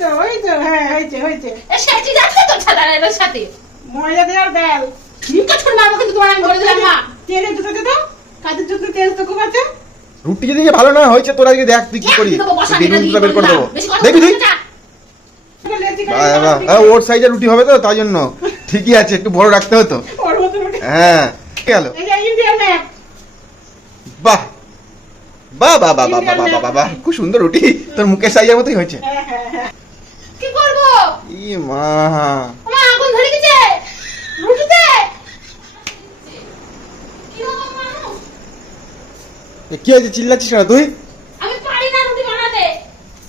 তো রুটি যদি ভালো না হয়েছে তোরা আজকে দেখ তুই কি করি। বের করে দেবো। দেখবি তুই? হ্যাঁ, ওর সাইজের রুটি হবে তো তাই জন্য। ঠিকই আছে একটু বড় রাখতে হতো। হ্যাঁ গেল। বাহ। বাহ বাহ বাহ বাহ বাহ বাহ খুব সুন্দর রুটি তোর মুখের সাইজের মতোই হয়েছে। কি করব? ই মা। আমার আগুন ধরে গেছে। রুটিতে কি রকম মানুষ? এ, কি হয়েছে চিল্লাচ্ছিস না তুই? আমি পারি না রুটি বানাতে।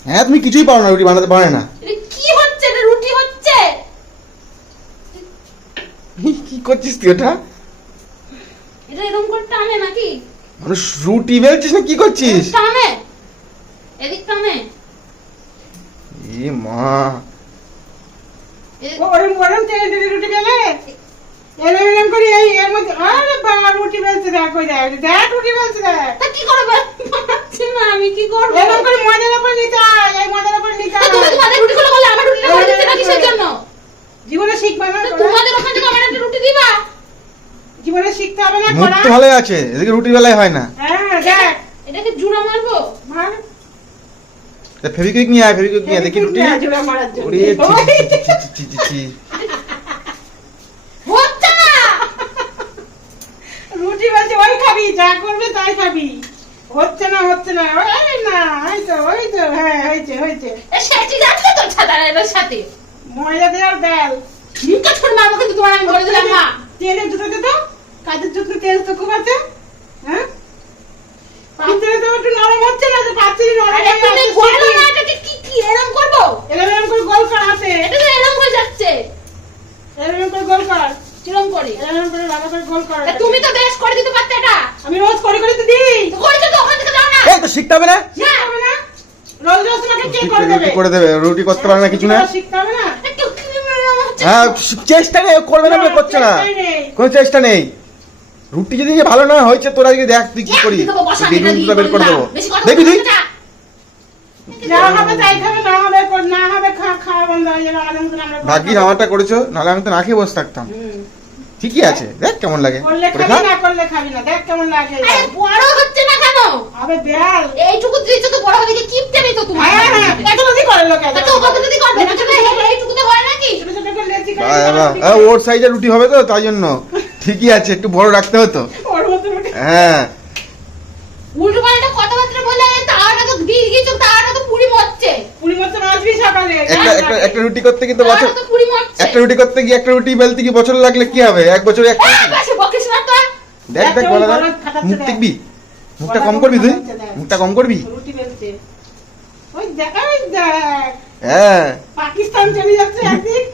হ্যাঁ তুমি কিছুই পারো না রুটি বানাতে পারে না। কি হচ্ছে? এটা রুটি হচ্ছে। কি করছিস তুই ওটা? এটা এরকম করে টানে নাকি? মানুষ রুটি বেলছিস না কি করছিস? টানে। এদিক টানে। মা। তেলে রুটি বেলে এরম এরম করে এই এর মধ্যে আরে বাবা রুটি বেলতে দেখ ওই দেখ দেখ রুটি বেলতে দেখ। তা কি করব? পাচ্ছি না আমি কি করব? এরম করে ময়দার উপর নিতে হয় এই ময়দার উপর নিতে হয়। তুমি তোমাদের রুটি গুলো করলে আমার রুটিটা করে দিচ্ছে না কিসের জন্য? জীবনে শিখবে না তোমাদের ওখান থেকে আমার একটা রুটি দিবা? জীবনে শিখতে হবে না ভালোই আছে এদিকে রুটি বেলায় হয় না। হ্যাঁ দেখ। এটাকে জুড়া মারবো? ফেভিকুইক নিয়ে আয় ফেভিকুইক নিয়ে দেখি রুটি। ওরে ছি। হচ্ছে না রুটি বলছে ওই খাবি যা করবে তাই খাবি। হচ্ছে না হচ্ছে না ওই না ওই তো ওই তো হ্যাঁ হয়েছে হয়েছে। এ সেটি যাচ্ছে তো ছাদারের সাথে। ময়দা দেওয়ার বেল মুখে ছুড়ে মারবো কিন্তু তোমার আমি বলে দিলাম মা। তেলের দুটো দে দাও কাজের জন্য তেল তো খুব শিখতে হবে না? রুটি কিছু না। হ্যাঁ চেষ্টা নেই করবে না করছে না। কোনো চেষ্টা নেই। রুটি যদি ভালো না হয়েছে তোরা আজকে দেখ তুই কি করি। বের করে দেবো। দেখবি তুই ভাগ্যিস আমারটা করেছ নাহলে আমি তো না খেয়ে বসে থাকতাম। ঠিকই আছে। দেখ কেমন লাগে। করলে খাবি না করলে খাবি না। দেখ কেমন লাগে। আরে বড় হচ্ছে না কেন? বেল এইটুকু দিয়েছ তো বড় হবে কিপটে নেই তো তোমার হ্যাঁ হ্যাঁ। এত করে লোক তা তো কত যদি করবে না তুমি এইটুকুতে হয় নাকি? ছোট ছোট করে লেচি। ওর সাইজের রুটি হবে তো তাই জন্য। ঠিকই আছে একটু বড় রাখতে হতো। ওর মতো রুটি। হ্যাঁ। উল্টো পাল্টা তাওয়াটা তো দিয়ে তো পুরি মরছে। পুরি মতো আসবি সকালে। একটা একটা একটা রুটি করতে কিন্তু বছর তো পুরি মরছে। একটা রুটি করতে গিয়ে একটা রুটি বেলতে কি বছর লাগলে কি হবে? এক বছরে একটা এই বকিস না তো। দেখ দেখ দেখ, বলা কেমন দেখ। গলা ফাটাচ্ছে মুখ দেখবি মুখটা কম করবি তুই? মুখটা কম করবি? রুটি বেলছে ওই দেখ ওই হ্যাঁ। পাকিস্তান চলে যাচ্ছে একদিক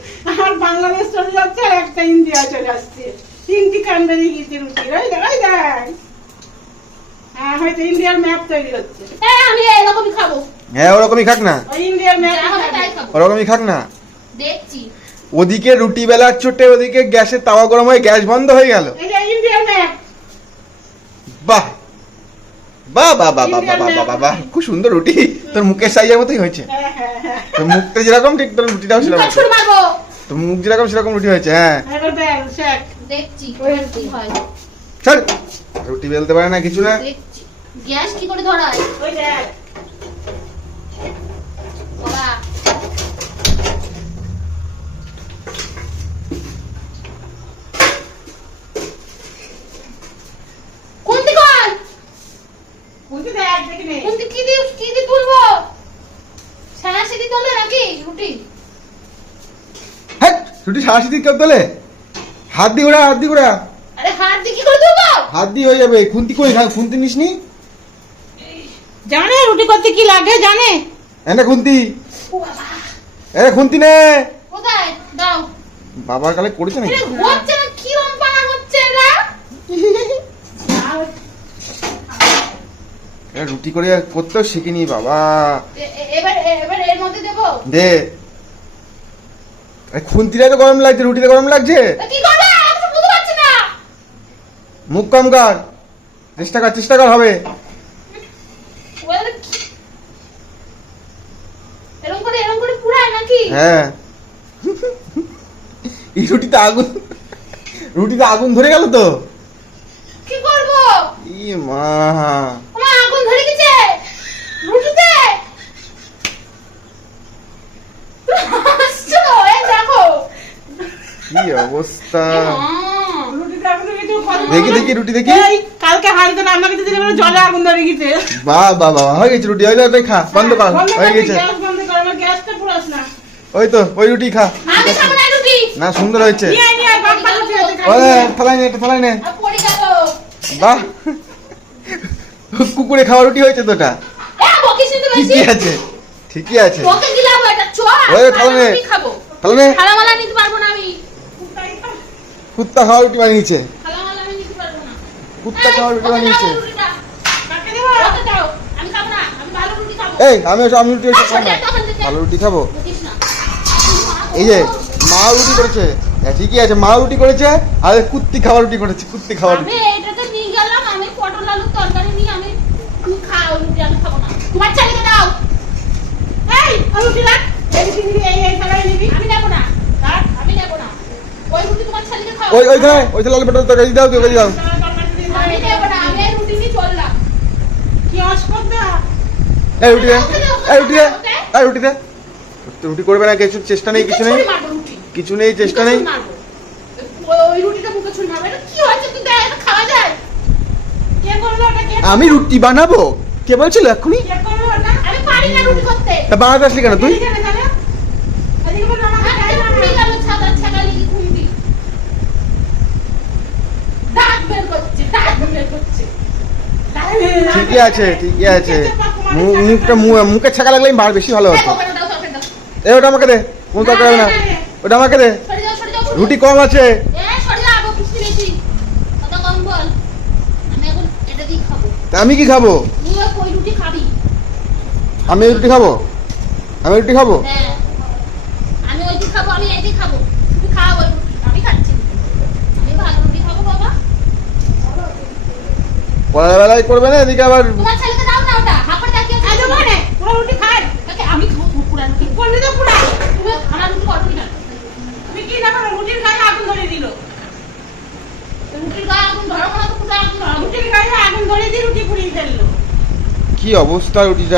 আর বাংলাদেশ চলে যাচ্ছে আর একটা ইন্ডিয়া চলে আসছে। তিনটি কান গিয়েছে রুটি ওই দেখ ওই দেখ। হয়তো ইন্ডিয়ার ম্যাপ তৈরি হচ্ছে। হ্যাঁ আমি এরকমই খাব। হ্যাঁ ওরকমই খাক না? ওই ইন্ডিয়ার ম্যাপ তাই খাব। ওরকমই খাক না? দেখছি। ওদিকে রুটি বেলার ওদিকে গ্যাসের তাওয়া গরম হয়ে গ্যাস বন্ধ হয়ে গেল। এই যে বাহ। বাহ বাহ বাহ বাহ বাহ বাহ বাহ বাহ। খুব সুন্দর রুটি। তোর মুখের সাইজের মতোই হয়েছে। হ্যাঁ হ্যাঁ হ্যাঁ। তোর মুখটা যেরকম ঠিক তোর রুটিটাও সেরকম। তোর মুখ যেরকম সেরকম রুটি হয়েছে হ্যাঁ। দেখছি হয়। রুটি বেলতে পারে না কিছু না? গ্যাস কি করে ধরায় ওই দেখ। রুটি? সারা সিদ্ধি কেউ তোলে? হাত দিয়ে ঘোরা হাত দিয়ে ঘোরা। হাত দিয়ে হয়ে যাবে। খুন্তি কই না খুন্তি নিস নি। জানে রুটি করতে কি লাগে জানে? এনে খুন্তি। এনে খুন্তি নে। কোথায়? দাও। বাবার কালে করেছে নাকি? হচ্ছে না কি রম্পানা হচ্ছে এ রুটি করে করতেও শিখিনি বাবা। এ- এ- এবার এবার এর মধ্যে দেবো? দে। খুন্তিটা তো গরম লাগছে রুটিটা গরম লাগছে। কি আমি তো বুঝতে পারছি না মুখ কম কর। চেষ্টা কর চেষ্টা কর হবে হ্যাঁ। এই রুটিতে আগুন রুটিতে আগুন ধরে গেল তো? কি করব? ই মা। আমার আগুন ধরে গেছে। রুটিতে? কি অবস্থা এ মা। রুটিতে আগুন ধরে গেছে, কত দেখি দেখি রুটি দেখি। কালকে হাড়িতে রান্না করতে দিলে বলে জলে আগুন ধরে গেছে। বাহ বাহ বাহ হয়ে গেছে রুটি। হয়ে খা বন্ধ কর হয়ে গেছে। ওই তো ওই রুটি খা। না সুন্দর হয়েছে। নে নে। বাহ কুকুরে খাওয়া রুটি হয়েছে তোটা ঠিকই আছে ঠিকই আছে। নে। নে। খা। কুত্তা খাওয়া রুটি বানিয়েছে খালা মালা আমি নিতে পারব না কুত্তা এই, খাওয়া রুটি বানিয়েছে এই আমি আমি রুটি খাব। না ভালো রুটি খাব? এই যে মা রুটি করেছে। হ্যাঁ, ঠিকই আছে মা রুটি করেছে আর কুত্তি খাওয়া রুটি করেছে কুত্তি খাওয়া রুটি। ওই ওই ওই ওই ওই বেটার তরকারি দাও তরকারি দাও তারা তরকারি দিয়ে দাও। আমি নেব না আমি এই রুটি নিয়ে চললাম কি অস্পর্ধা? এই রুটি দে এই রুটি দে এই রুটি দে। রুটি করবে না কিছু চেষ্টা নেই কিছু নেই। কিছু নেই চেষ্টা নেই। আমি রুটি বানাবো? কে বলছিল এক্ষুনি? কে করল ওটা? আমি পারি না রুটি করতে। তা বানাতে আসলি কেন তুই। ঠিকই আছে ঠিকই আছে। মুখটা মুখে ছাকা লাগলে আমি বার বেশি ভালো হতো। এ ওটা আমাকে দে। কোন তরকারি হবে না। ওটা আমাকে দে। রুটি কম আছে। আমি কি খাব? আমি রুটি খাব? আমি রুটি খাব? হ্যাঁ। পরের বেলায় করবে না এদিকে আবার তোমার ছেলেকে দাও না ওটা। হাঁপার তাকিয়ে আছে। এই দেবো নে, পুরো রুটি খায়। তাকে আমি খাব পুরা রুটি। করলি তো পুরা। তুমি আমার রুটি করবি না। তুমি কি দেখো না, রুটির গায়ে আগুন ধরে দিল। রুটির গায়ে আগুন ধরাবো না তো পুরা আগুন ধরাবো। রুটির গায়ে আগুন ধরে দিয়ে রুটি পুড়িয়ে ফেলল। কি অবস্থা রুটিটার বলছে ওকে এই রুটি পুরা রুটিটা, ওকে যদি রুটিটা রুটি হয়েছে, তো রুটিটা তাহলে আমি কি করে খাব ওটা? আমি খেতে পারব? তুই করলি তো করল? যা, কিছু করো, আমার তো অবস্থা হয়ে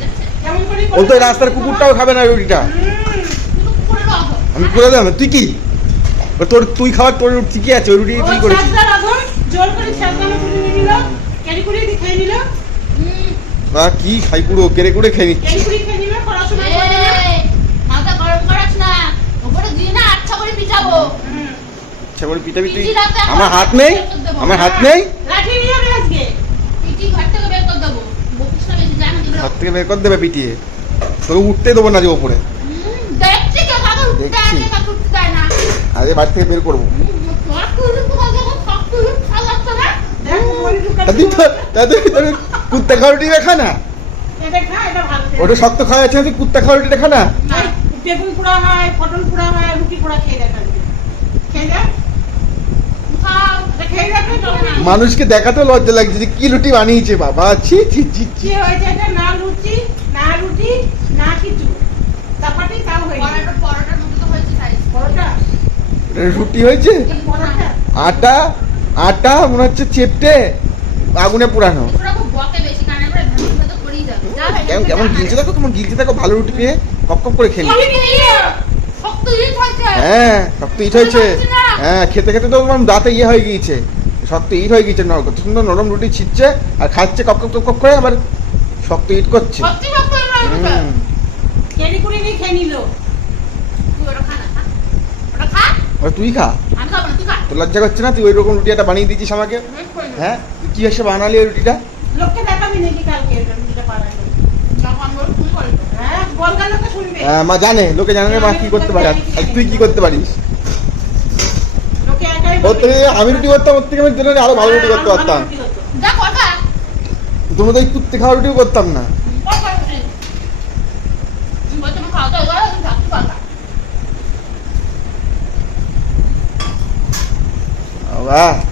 যাচ্ছে। কেমন করে ও তো করল? রাস্তার কুকুরটাও খাবে না রুটিটা। করে। আমি করে দেবো তুই কি তোর তুই খাবার তোর ঠিকই আছে ওই রুটি তুই করেছিস ছাঁচড়ার করে ছাঁচড়ানো তুলে নিয়ে নিল, ক্যারি কুড়িয়ে দিয়ে খেয়ে নিল, বা কি খাই পুরো কেড়ে কুড়ে খেয়ে নিচ্ছি ক্যারি কুড়িয়ে খেয়ে নিল, পড়াশোনা করবে না। এই, মাথা গরম করাস না। ওপরে দিয়ে না আচ্ছা করে পিটাবো। হুম। ইচ্ছা করে পিটাবি তুই পিঠি আমার হাত নেই। আমার হাত নেই ঘর থেকে বের করে দেবো। বকিস বেশি, জানা দিবো। হাত থেকে বের করে দেবে পিটিয়ে তোকে উঠতে দেবো না যে ওপরে দেখছি না। আগে বাড়ি থেকে বের করব না? কুত্তা খাওয়া রুটি দেখা না এটা খা, এটা ভালো খেয়ে। ওটা শক্ত খাওয়া আছে তুই কুত্তা খাওয়া রুটি দেখা না বেগুন পোড়া হয়, পটল পোড়া হয়, রুটি পোড়া খেয়ে দেখ। খেয়ে দেখ, খাও। এটা খেয়ে দেখ, এটা চলে না। মানুষকে দেখাতেও লজ্জা লাগছে যে কি রুটি বানিয়েছে বাবা। ছি ছি ছি কি হয়েছে এটা? না লুচি, না রুটি, না কিছু। চাপাটি তাও হয়নি। পরোটা মতো হয়েছে পরোটা? রুটি হয়েছে? আটা আটা মনে হচ্ছে চেপটে আগুনে পোড়ানো। কেমন কেমন গিলছে দেখো কেমন গিলছে দেখো ভালো রুটি পেয়ে কপ কপ করে খেলি। হ্যাঁ শক্ত ইট হয়েছে। হ্যাঁ খেতে খেতে তো দাঁতে ইয়ে হয়ে গিয়েছে। শক্ত ইট হয়ে গিয়েছে সুন্দর নরম রুটি ছিটছে আর খাচ্ছে কপ কপ কপ করে আবার শক্ত ইট করছে। তুই খা তোর লজ্জা করছে না? তুই ওই রকম রুটি একটা বানিয়ে দিয়েছিস আমাকে। হ্যাঁ? কি এসে বানালি ওই রুটিটা? লোককে দেখাবি নাকি কালকে এটা রুটিটা বানানো? দেখো, আমি ওর খুবই করে দেবো। হ্যাঁ, বলগা লোকে শুনবে। হ্যাঁ, মা জানে লোকে জানে না মা কি করতে পারে। আর তুই কি করতে পারিস? ওর থেকে আমি রুটি করতাম ওর থেকে আমি জেনে আরও ভালো রুটি করতে হ্যাঁ, পারতাম। তোমার তো এই কুত্তে খাওয়া রুটিও করতাম না। কর